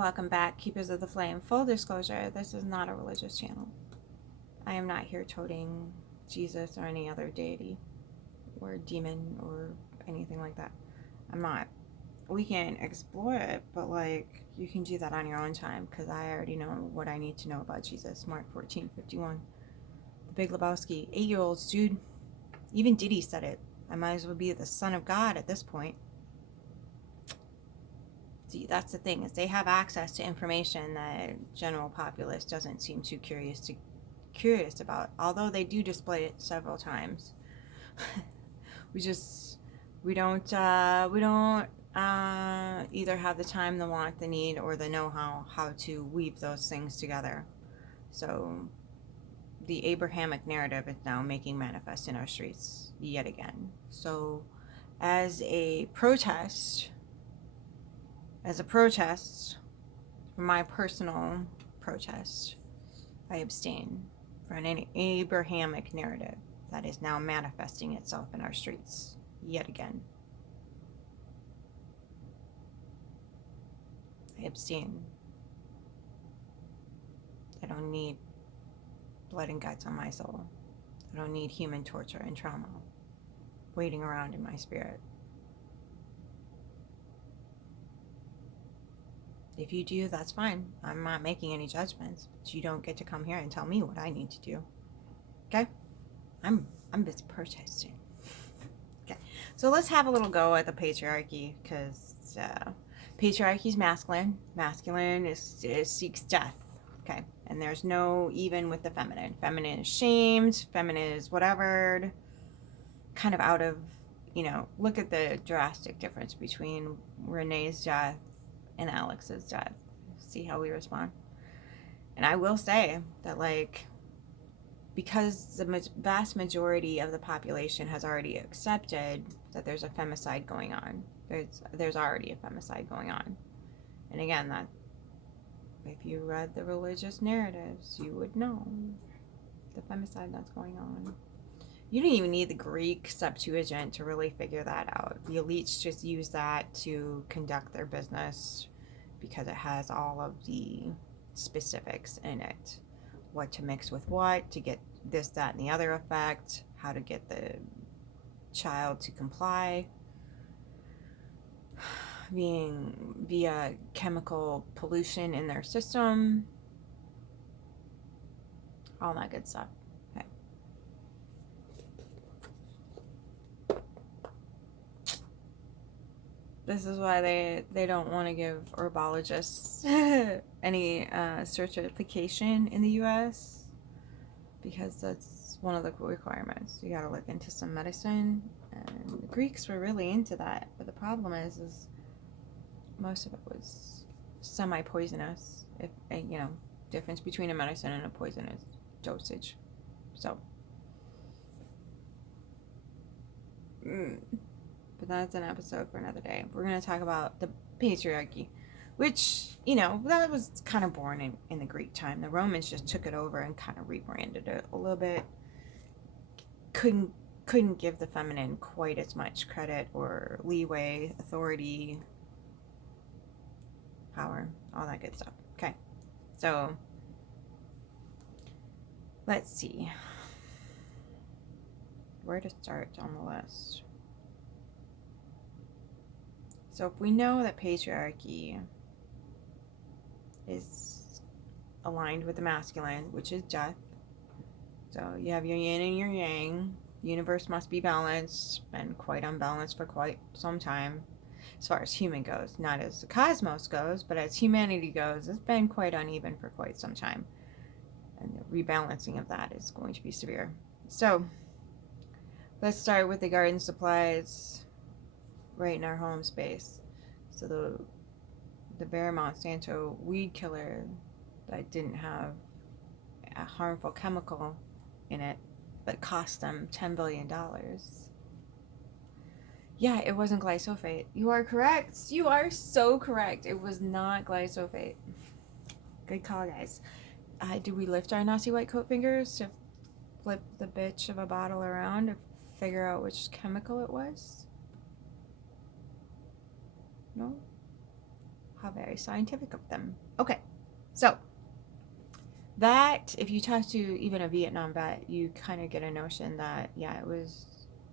Welcome back, Keepers of the Flame. Full disclosure, this is not a religious channel. I am not here toting Jesus or any other deity or demon or anything like that. I'm not. We can explore it, but like, you can do that on your own time, because I already know what I need to know about Jesus. Mark 14:51. The Big Lebowski. 8-year-olds, dude. Even Diddy said it. I might as well be the son of God at this point. See, that's the thing, is they have access to information that general populace doesn't seem too curious about, although they do display it several times. we don't either have the time, the want, the need, or the know-how how to weave those things together. So the Abrahamic narrative is now making manifest in our streets yet again. So as a protest, for my personal protest, I abstain from any Abrahamic narrative that is now manifesting itself in our streets yet again. I abstain. I don't need blood and guts on my soul. I don't need human torture and trauma waiting around in my spirit. If you do, that's fine. I'm not making any judgments, but you don't get to come here and tell me what I need to do. Okay? I'm busy protesting. Okay, so let's have a little go at the patriarchy, because patriarchy is masculine. Masculine seeks death. Okay, and there's no even with the feminine. Feminine is shamed. Feminine is whatever. Kind of out of, look at the drastic difference between Renee's death and Alex's death. See how we respond. And I will say that, like, because the vast majority of the population has already accepted that there's a femicide going on. There's already a femicide going on. And again, that if you read the religious narratives, you would know the femicide that's going on. You don't even need the Greek Septuagint to really figure that out. The elites just use that to conduct their business because it has all of the specifics in it. What to mix with what to get this, that, and the other effect. How to get the child to comply via chemical pollution in their system. All that good stuff. Okay. This is why they don't want to give herbologists any certification in the U.S. because that's one of the requirements. You got to look into some medicine, and the Greeks were really into that. But the problem is most of it was semi-poisonous. If difference between a medicine and a poison is dosage. So. But that's an episode for another day. We're going to talk about the patriarchy, which, that was kind of born in the Greek time. The Romans just took it over and kind of rebranded it a little bit. Couldn't give the feminine quite as much credit or leeway, authority, power, all that good stuff. Okay, so let's see where to start on the list. So if we know that patriarchy is aligned with the masculine, which is death, so you have your yin and your yang. The universe must be balanced, been quite unbalanced for quite some time, as far as human goes. Not as the cosmos goes, but as humanity goes, it's been quite uneven for quite some time. And the rebalancing of that is going to be severe. So let's start with the garden supplies right in our home space. So the Bayer Monsanto weed killer that didn't have a harmful chemical in it, but cost them $10 billion. Yeah, it wasn't glyphosate. You are correct. You are so correct. It was not glyphosate. Good call, guys. Did we lift our Nazi white coat fingers to flip the bitch of a bottle around to figure out which chemical it was? No? How very scientific of them. Okay, so that, if you talk to even a Vietnam vet, you kind of get a notion that, yeah, it was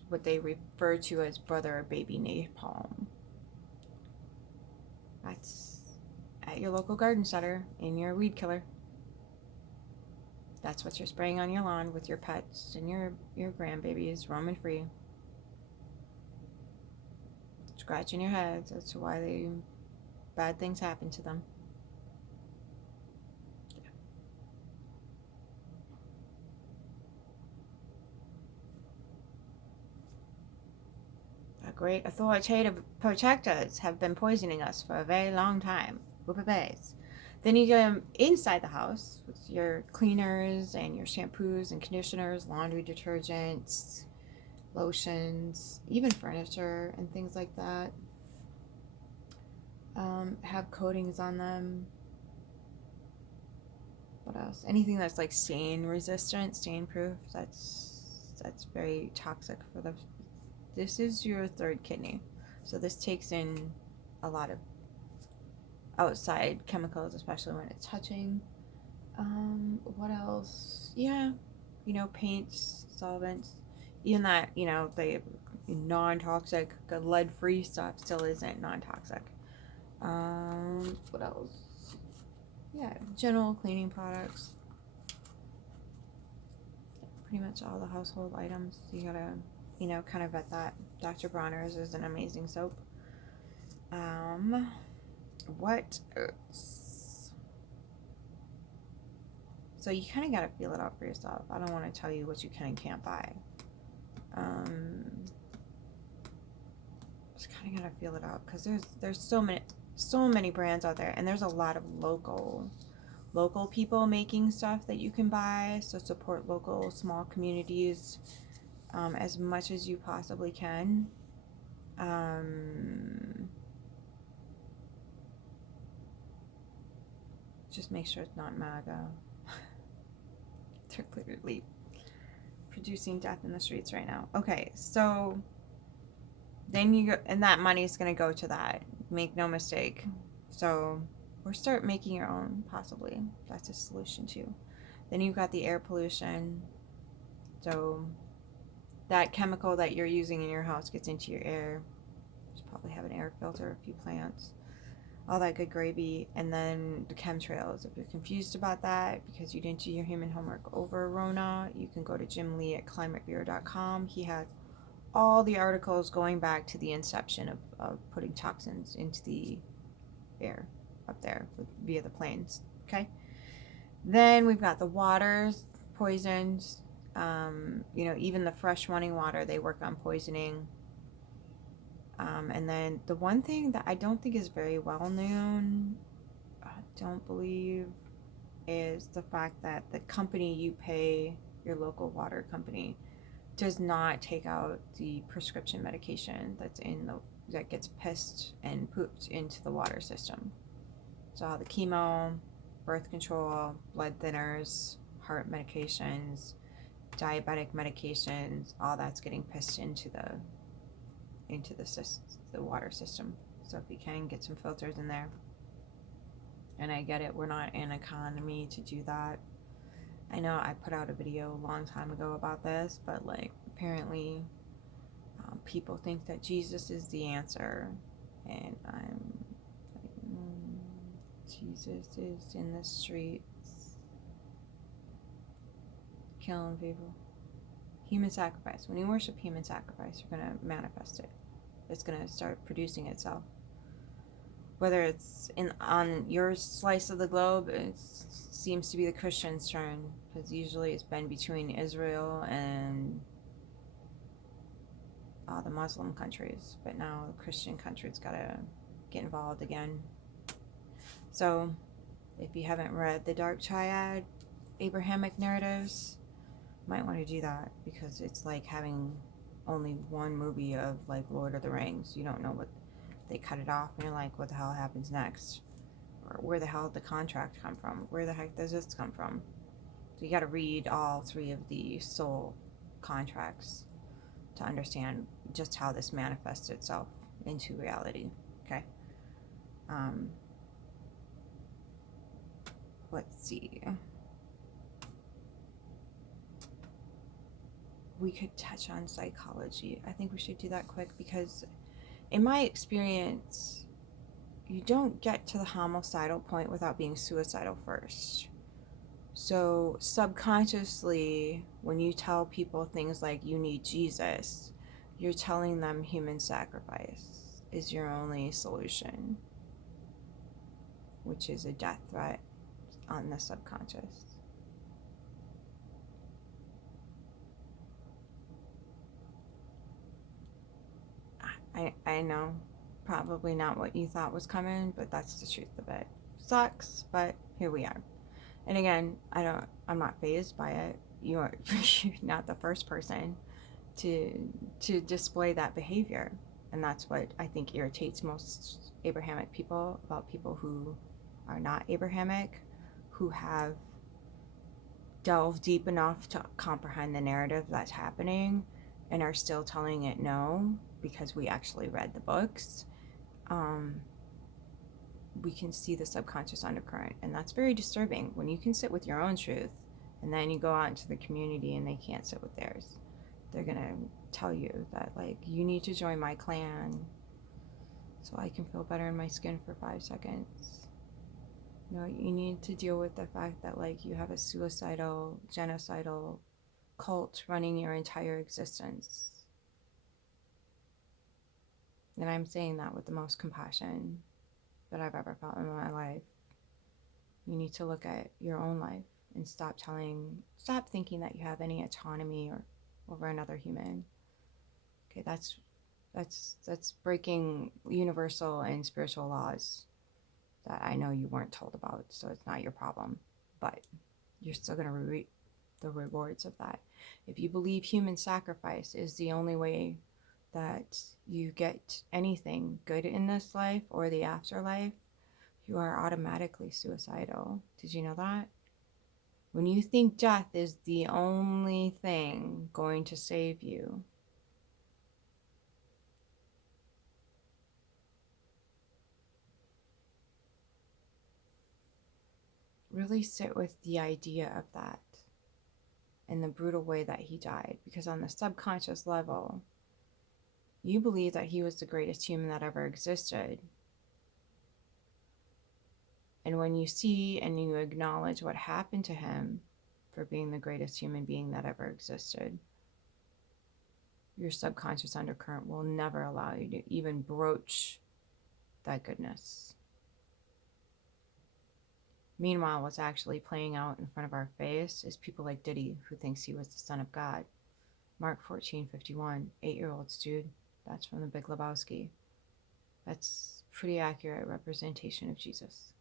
what they refer to as brother or baby napalm. That's at your local garden center in your weed killer. That's what you're spraying on your lawn with your pets and your grandbabies roaming free. Scratching your heads as to why bad things happen to them. The great authoritative protectors have been poisoning us for a very long time. Whoop-a-bays. Then you go inside the house with your cleaners and your shampoos and conditioners, laundry detergents, lotions, even furniture and things like that. Have coatings on them. What else? Anything that's like stain resistant, stain proof. That's very toxic for the. This is your third kidney, so this takes in a lot of outside chemicals, especially when it's touching. What else? Yeah, paints, solvents, even that, the non-toxic, lead-free stuff still isn't non-toxic. What else? Yeah, general cleaning products. Pretty much all the household items. You gotta, kind of vet that. Dr. Bronner's is an amazing soap. What else? So you kind of gotta feel it out for yourself. I don't want to tell you what you can and can't buy. Just kind of gotta feel it out, because there's so many brands out there, and there's a lot of local people making stuff that you can buy. So support local small communities as much as you possibly can. Just make sure it's not MAGA. They're clearly producing death in the streets right now. Okay, so then you go, and that money is going to go to that. Make no mistake. So, or start making your own, possibly. That's a solution too. Then you've got the air pollution. So that chemical that you're using in your house gets into your air. You probably have an air filter, a few plants, all that good gravy. And then the chemtrails. If you're confused about that because you didn't do your human homework over Rona, you can go to Jim Lee at climatebureau.com. He has all the articles going back to the inception of putting toxins into the air up there via the planes. Okay. Then we've got the waters, poisons. Even the fresh running water, they work on poisoning. And then the one thing that I don't think is very well known, I don't believe, is the fact that the company you pay, your local water company, does not take out the prescription medication that gets pissed and pooped into the water system. So all the chemo, birth control, blood thinners, heart medications, diabetic medications, all that's getting pissed into the water system. So if you can, get some filters in there. And I get it, we're not an economy to do that. I know I put out a video a long time ago about this, but apparently people think that Jesus is the answer, and I'm Jesus is in the streets killing people. Human sacrifice. When you worship human sacrifice, you're going to manifest it. It's going to start producing itself. Whether it's on your slice of the globe, it seems to be the Christians' turn, because usually it's been between Israel and the Muslim countries, but now the Christian countries got to get involved again. So if you haven't read the Dark Triad Abrahamic narratives, you might want to do that, because it's like having only one movie of Lord of the Rings. You don't know what they cut it off, and you're like, what the hell happens next? Or where the hell did the contract come from? Where the heck does this come from? So you got to read all 3 of the soul contracts to understand just how this manifests itself into reality. Okay. let's see. We could touch on psychology. I think we should do that quick because, in my experience, you don't get to the homicidal point without being suicidal first. So, subconsciously, when you tell people things like you need Jesus, you're telling them human sacrifice is your only solution, which is a death threat on the subconscious. I know, probably not what you thought was coming, but that's the truth of it. Sucks, but here we are. And again, I'm not fazed by it. You're not the first person to display that behavior. And that's what I think irritates most Abrahamic people about people who are not Abrahamic, who have delved deep enough to comprehend the narrative that's happening and are still telling it no because we actually read the books. We can see the subconscious undercurrent, and that's very disturbing when you can sit with your own truth and then you go out into the community and they can't sit with theirs. They're gonna tell you that, like, you need to join my clan so I can feel better in my skin for 5 seconds. No, you need to deal with the fact that, like, you have a suicidal, genocidal cult running your entire existence. And I'm saying that with the most compassion that I've ever felt in my life. You need to look at your own life and stop thinking that you have any autonomy or over another human. Okay, that's breaking universal and spiritual laws that I know you weren't told about, so it's not your problem. But you're still going to reap the rewards of that. If you believe human sacrifice is the only way that you get anything good in this life or the afterlife, you are automatically suicidal. Did you know that? When you think death is the only thing going to save you, really sit with the idea of that and the brutal way that he died. Because on the subconscious level, you believe that he was the greatest human that ever existed. And when you see and you acknowledge what happened to him for being the greatest human being that ever existed, your subconscious undercurrent will never allow you to even broach that goodness. Meanwhile, what's actually playing out in front of our face is people like Diddy, who thinks he was the son of God. Mark 14:51, 8-year-olds, dude. That's from the Big Lebowski. That's pretty accurate representation of Jesus.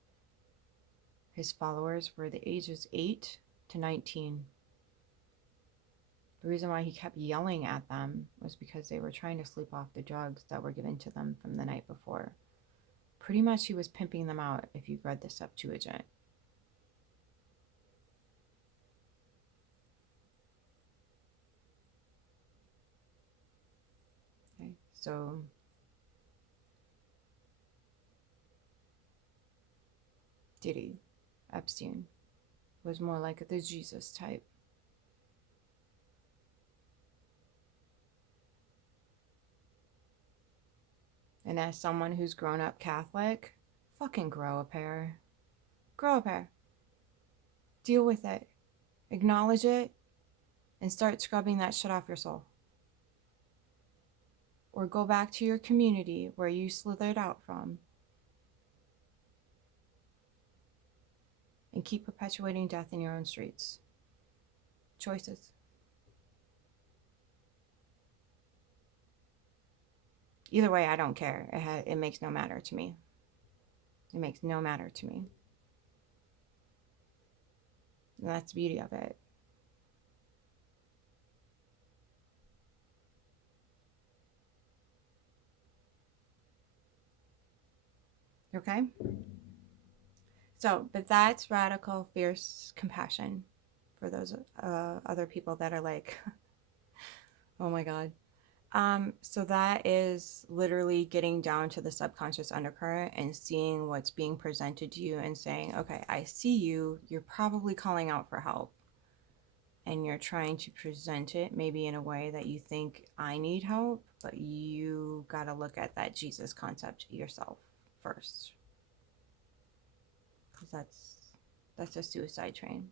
His followers were the ages 8 to 19. The reason why he kept yelling at them was because they were trying to sleep off the drugs that were given to them from the night before. Pretty much he was pimping them out if you've read the Septuagint. Okay, so Diddy, Epstein, was more like the Jesus type. And as someone who's grown up Catholic, fucking grow a pair. Grow a pair. Deal with it. Acknowledge it and start scrubbing that shit off your soul. Or go back to your community where you slithered out from and keep perpetuating death in your own streets. Choices. Either way, I don't care. It makes no matter to me. It makes no matter to me. And that's the beauty of it. Okay? So, but that's radical, fierce compassion for those other people that are like, oh my God. So that is literally getting down to the subconscious undercurrent and seeing what's being presented to you and saying, okay, I see you. You're probably calling out for help. And you're trying to present it maybe in a way that you think I need help, but you got to look at that Jesus concept yourself first. Because that's a suicide train.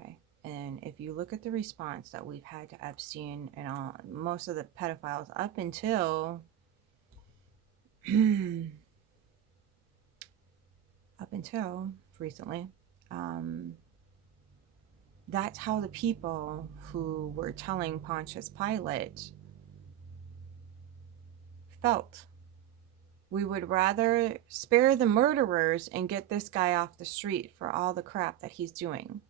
Okay. And if you look at the response that we've had to Epstein and all, most of the pedophiles up until up until recently, um, that's how the people who were telling Pontius Pilate felt. We would rather spare the murderers and get this guy off the street for all the crap that he's doing.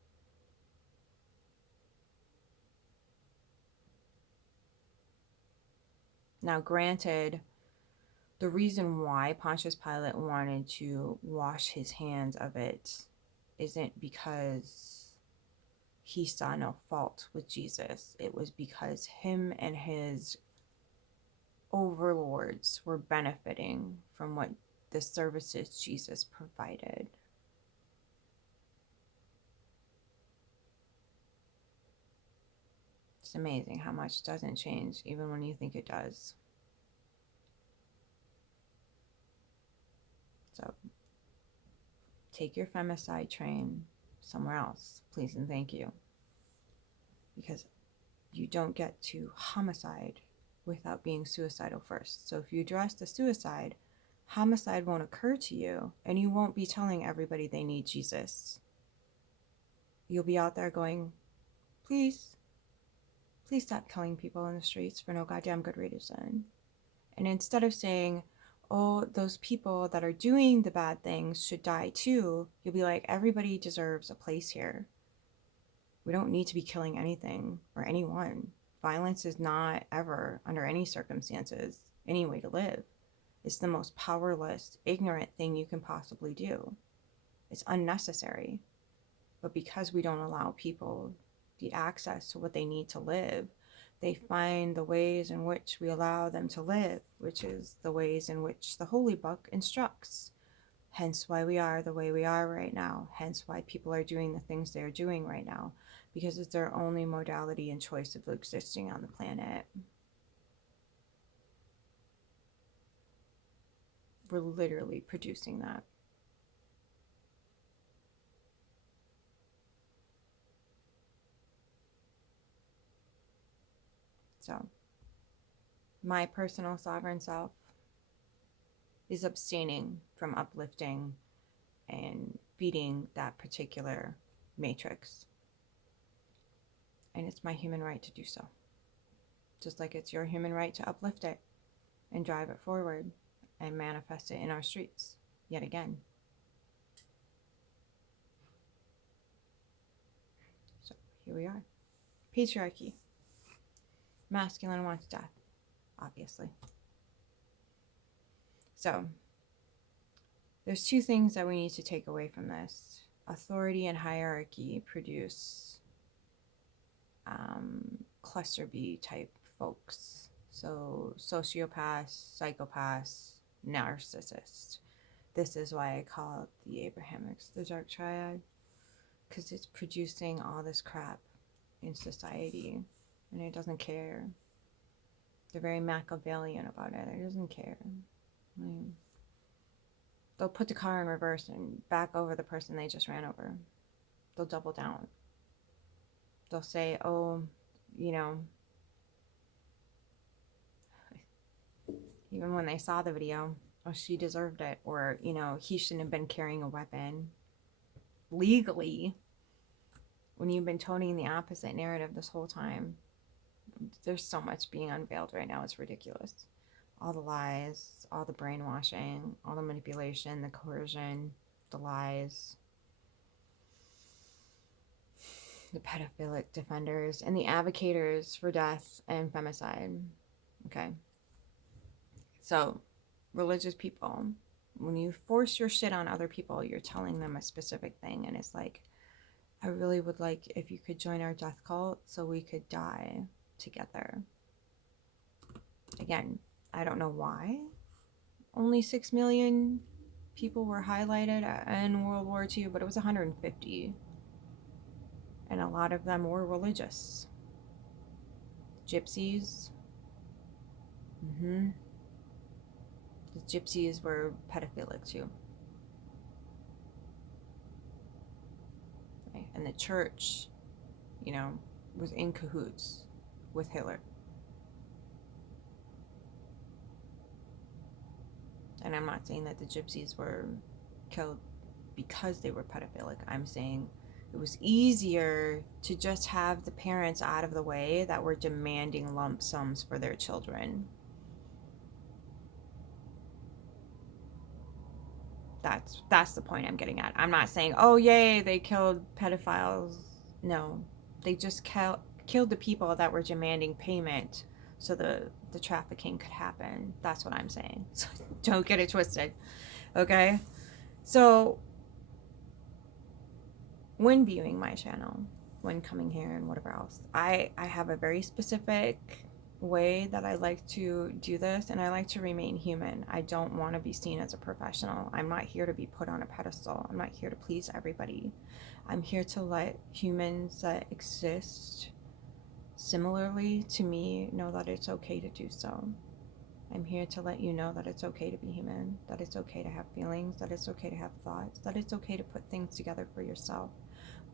Now, granted, the reason why Pontius Pilate wanted to wash his hands of it isn't because he saw no fault with Jesus. It was because him and his overlords were benefiting from what the services Jesus provided. It's amazing how much doesn't change even when you think it does. So take your femicide train somewhere else, please and thank you. Because you don't get to homicide without being suicidal first. So if you address the suicide, homicide won't occur to you, and you won't be telling everybody they need Jesus. You'll be out there going, please stop killing people in the streets for no goddamn good reason. And instead of saying, oh, those people that are doing the bad things should die too, you'll be like, everybody deserves a place here. We don't need to be killing anything or anyone. Violence is not ever, under any circumstances, any way to live. It's the most powerless, ignorant thing you can possibly do. It's unnecessary. But because we don't allow people the access to what they need to live, they find the ways in which we allow them to live, which is the ways in which the Holy Book instructs. Hence why we are the way we are right now. Hence why people are doing the things they're doing right now. Because it's their only modality and choice of existing on the planet. We're literally producing that. So, my personal sovereign self is abstaining from uplifting and feeding that particular matrix. And it's my human right to do so. Just like it's your human right to uplift it and drive it forward and manifest it in our streets yet again. So here we are. Patriarchy. Masculine wants death, obviously. So there's two things that we need to take away from this. Authority and hierarchy produce cluster B type folks. So sociopaths, psychopaths, narcissists. This is why I call it the Abrahamics, the dark triad, because it's producing all this crap in society and it doesn't care. They're very Machiavellian about it. It doesn't care. I mean, they'll put the car in reverse and back over the person they just ran over. They'll double down. They'll say, oh, you know, even when they saw the video, oh, she deserved it. Or, you know, he shouldn't have been carrying a weapon legally when you've been toting the opposite narrative this whole time. There's so much being unveiled right now. It's ridiculous. All the lies, all the brainwashing, all the manipulation, the coercion, the lies, the pedophilic defenders, and the advocators for death and femicide. Okay. So, religious people, when you force your shit on other people, you're telling them a specific thing, and it's like, I really would like if you could join our death cult so we could die together. Again, I don't know why only 6 million people were highlighted in World War II, but it was 150. And a lot of them were religious. Gypsies. The gypsies were pedophilic too. Right? And the church, was in cahoots with Hitler. And I'm not saying that the gypsies were killed because they were pedophilic. I'm saying it was easier to just have the parents out of the way that were demanding lump sums for their children. That's the point I'm getting at. I'm not saying, oh yay, they killed pedophiles. No, they just killed the people that were demanding payment so the trafficking could happen. That's what I'm saying. So don't get it twisted. Okay? So when viewing my channel, when coming here and whatever else, I have a very specific way that I like to do this, and I like to remain human. I don't want to be seen as a professional. I'm not here to be put on a pedestal. I'm not here to please everybody. I'm here to let humans that exist similarly to me know that it's okay to do so. I'm here to let you know that it's okay to be human, that it's okay to have feelings, that it's okay to have thoughts, that it's okay to put things together for yourself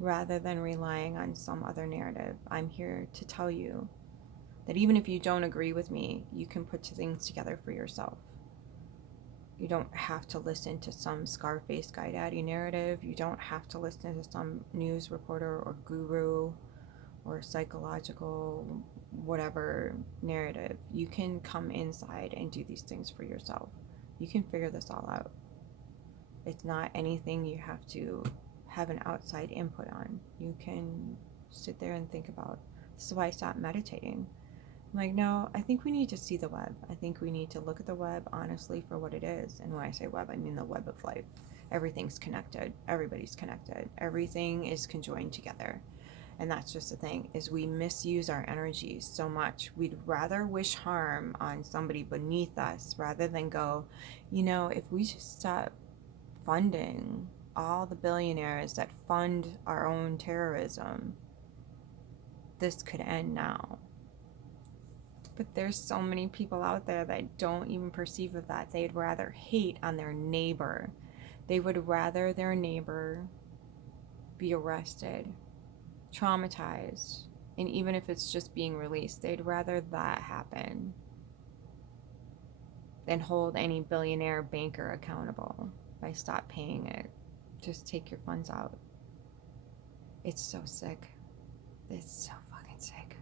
rather than relying on some other narrative. I'm here to tell you that even if you don't agree with me, you can put things together for yourself. You don't have to listen to some Scarface Guy Daddy narrative. You don't have to listen to some news reporter or guru or psychological whatever narrative. You can come inside and do these things for yourself. You can figure this all out. It's not anything you have to have an outside input on. You can sit there and think about. This is why I stopped meditating. I'm like, no, I think we need to see the web. I think we need to look at the web honestly for what it is. And when I say web, I mean the web of life. Everything's connected. Everybody's connected. Everything is conjoined together. And that's just the thing, is we misuse our energies so much. We'd rather wish harm on somebody beneath us rather than go, if we just stop funding all the billionaires that fund our own terrorism, this could end now. But there's so many people out there that don't even perceive of that. They'd rather hate on their neighbor. They would rather their neighbor be arrested, traumatized, and even if it's just being released, they'd rather that happen than hold any billionaire banker accountable by stop paying it. Just take your funds out. It's so sick. It's so fucking sick.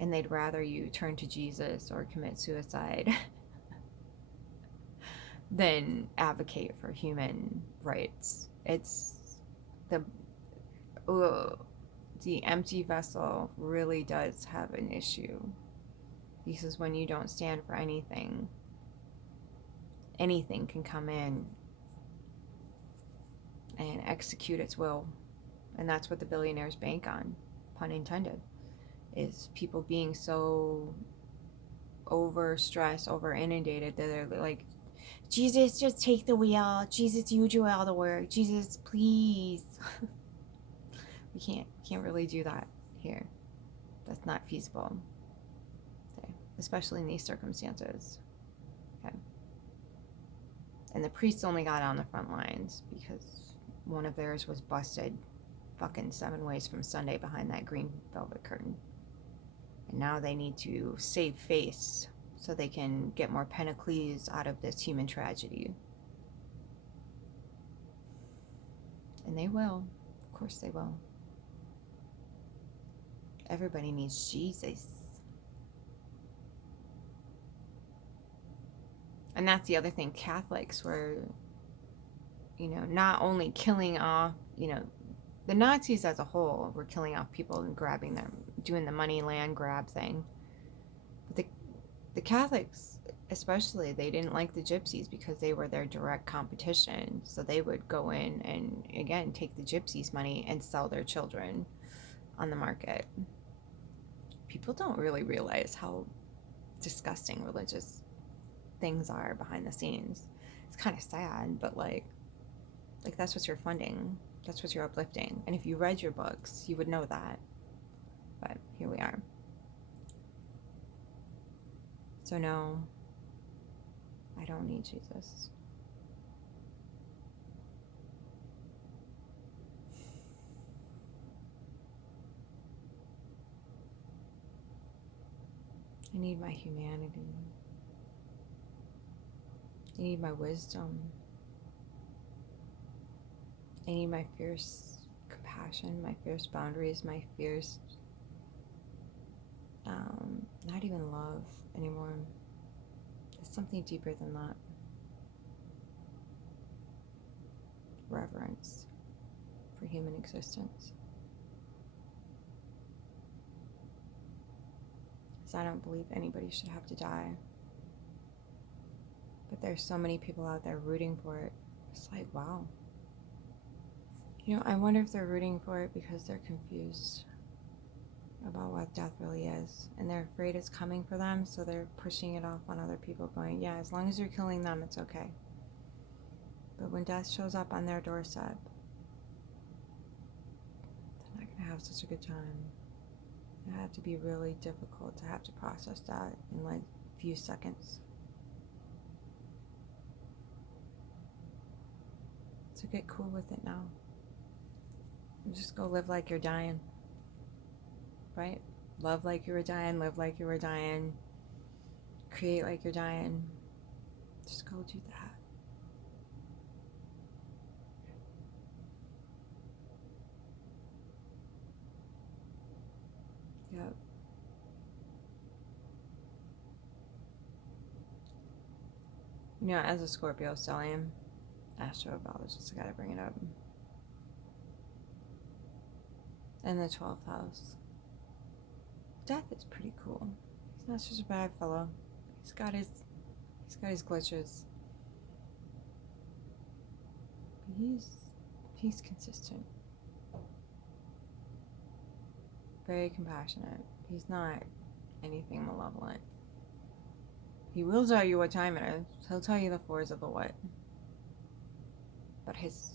And they'd rather you turn to Jesus or commit suicide than advocate for human rights. It's the empty vessel really does have an issue, because when you don't stand for anything, anything can come in and execute its will. And that's what the billionaires bank on, pun intended, is people being so overstressed, over inundated that they're like, Jesus, just take the wheel. Jesus, you do all the work. Jesus, please. We can't really do that here. That's not feasible. Okay. Especially in these circumstances. Okay. And the priests only got on the front lines because one of theirs was busted fucking 7 ways from Sunday behind that green velvet curtain. And now they need to save face so they can get more Pentecles out of this human tragedy. And they will. Of course they will. Everybody needs Jesus. And that's the other thing. Catholics were, not only killing off, the Nazis as a whole were killing off people and grabbing them, doing the money land grab thing. But the Catholics, especially, they didn't like the gypsies because they were their direct competition. So they would go in and, again, take the gypsies' money and sell their children on the market. People don't really realize how disgusting religious things are behind the scenes. It's kind of sad, but like that's what you're funding. That's what you're uplifting. And if you read your books, you would know that. But here we are. So no, I don't need Jesus. I need my humanity. I need my wisdom. I need my fierce compassion, my fierce boundaries, my fierce, not even love anymore. It's something deeper than that. Reverence for human existence. Because I don't believe anybody should have to die. But there's so many people out there rooting for it. It's like, wow. You know, I wonder if they're rooting for it because they're confused about what death really is. And they're afraid it's coming for them, so they're pushing it off on other people, going, yeah, as long as you're killing them, it's okay. But when death shows up on their doorstep, they're not going to have such a good time. It had to be really difficult to have to process that in like a few seconds. So get cool with it now. And just go live like you're dying. Right? Love like you were dying, live like you were dying, create like you're dying. Just go do that. Yep. You know, as a Scorpio stellium, astrobiologist, I gotta bring it up. And the 12th house. Death is pretty cool. He's not such a bad fellow. He's got his glitches. But he's consistent. Very compassionate. He's not anything malevolent. He will tell you what time it is. He'll tell you the fours of the what. But his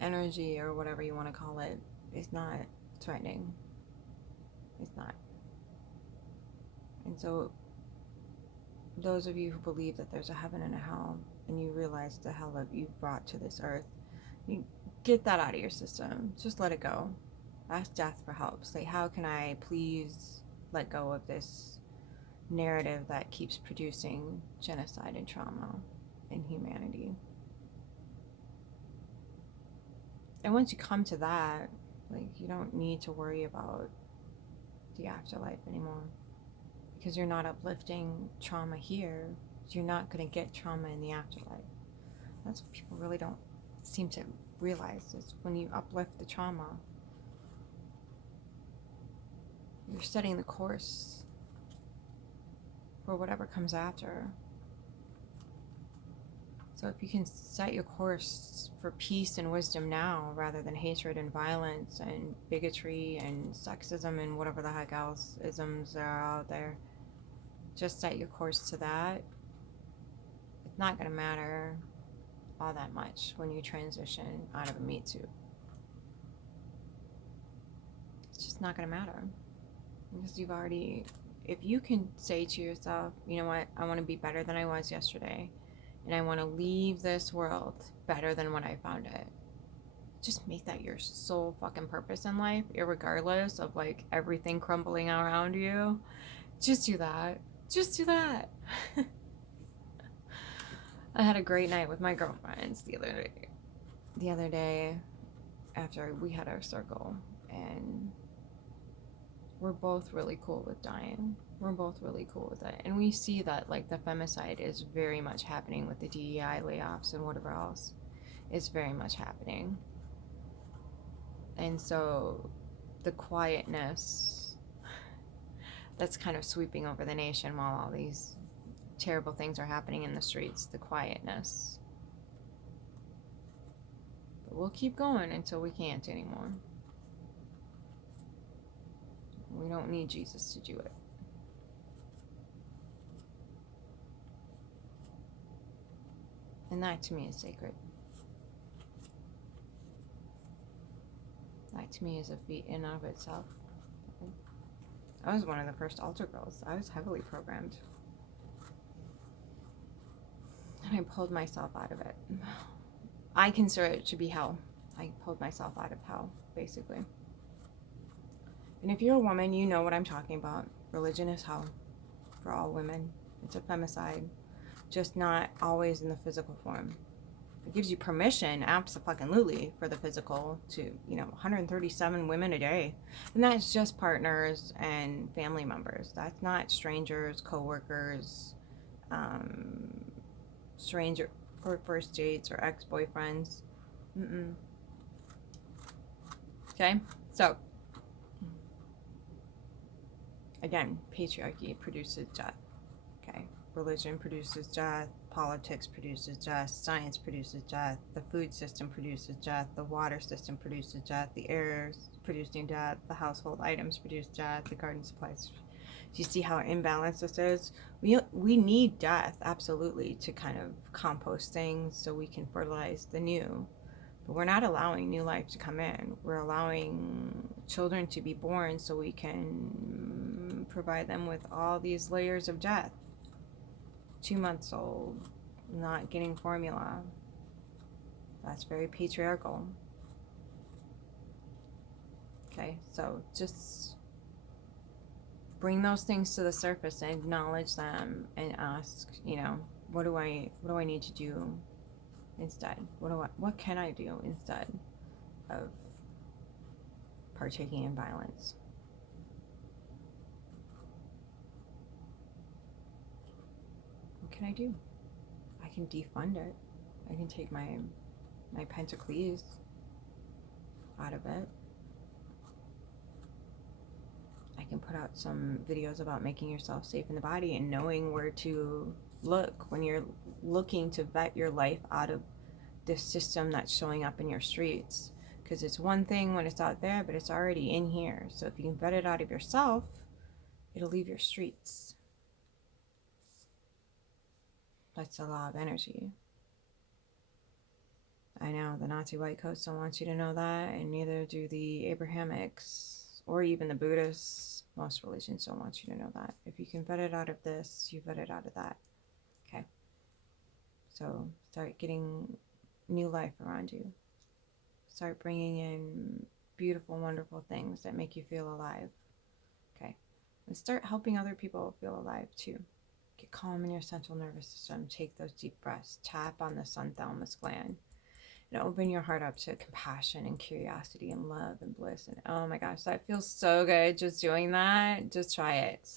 energy, or whatever you want to call it, is not threatening. It's not. And so, those of you who believe that there's a heaven and a hell, and you realize the hell that you brought to this earth, you get that out of your system. Just let it go. Ask death for help. Say, how can I please let go of this narrative that keeps producing genocide and trauma in humanity? And once you come to that, like, you don't need to worry about the afterlife anymore, because you're not uplifting trauma here. You're not going to get trauma in the afterlife. That's what people really don't seem to realize, is when you uplift the trauma, you're setting the course for whatever comes after. So if you can set your course for peace and wisdom now, rather than hatred and violence and bigotry and sexism and whatever the heck else isms are out there, just set your course to that. It's not going to matter all that much when you transition out of a meat suit. It's just not going to matter. Because you've already, if you can say to yourself, you know what, I want to be better than I was yesterday, and I want to leave this world better than when I found it. Just make that your sole fucking purpose in life, irregardless of like everything crumbling around you. Just do that. Just do that. I had a great night with my girlfriends the other day after we had our circle, and we're both really cool with dying. We're both really cool with it. And we see that like the femicide is very much happening with the DEI layoffs and whatever else is very much happening. And so the quietness that's kind of sweeping over the nation while all these terrible things are happening in the streets, the quietness. But we'll keep going until we can't anymore. We don't need Jesus to do it. And that to me is sacred. That to me is a feat in and of itself. I was one of the first altar girls. I was heavily programmed. And I pulled myself out of it. I consider it to be hell. I pulled myself out of hell, basically. And if you're a woman, you know what I'm talking about. Religion is hell for all women. It's a femicide, just not always in the physical form. It gives you permission, absolutely, for the physical to, 137 women a day. And that's just partners and family members. That's not strangers, coworkers, stranger or first dates or ex-boyfriends. Okay? So, again, patriarchy produces death. Okay? Religion produces death. Politics produces death. Science produces death. The food system produces death. The water system produces death. The air is producing death. The household items produce death. The garden supplies. Do you see how imbalanced this is? We need death, absolutely, to kind of compost things so we can fertilize the new. But we're not allowing new life to come in. We're allowing children to be born so we can provide them with all these layers of death. 2 months old, not getting formula. That's very patriarchal. Okay, so just bring those things to the surface and acknowledge them and ask, what do I need to do instead? What can I do instead of partaking in violence? What can I do? I can defund it. I can take my Pentacles out of it. I can put out some videos about making yourself safe in the body and knowing where to look when you're looking to vet your life out of this system that's showing up in your streets. Because it's one thing when it's out there, but it's already in here. So if you can vet it out of yourself, it'll leave your streets. That's the law of energy. I know the Nazi white coats don't want you to know that, and neither do the Abrahamics or even the Buddhists. Most religions don't want you to know that. If you can vet it out of this, you vet it out of that. Okay. So start getting new life around you. Start bringing in beautiful, wonderful things that make you feel alive. Okay. And start helping other people feel alive too. Get calm in your central nervous system. Take those deep breaths. Tap on the sun thalamus gland. And open your heart up to compassion and curiosity and love and bliss. And oh my gosh, that feels so good just doing that. Just try it. So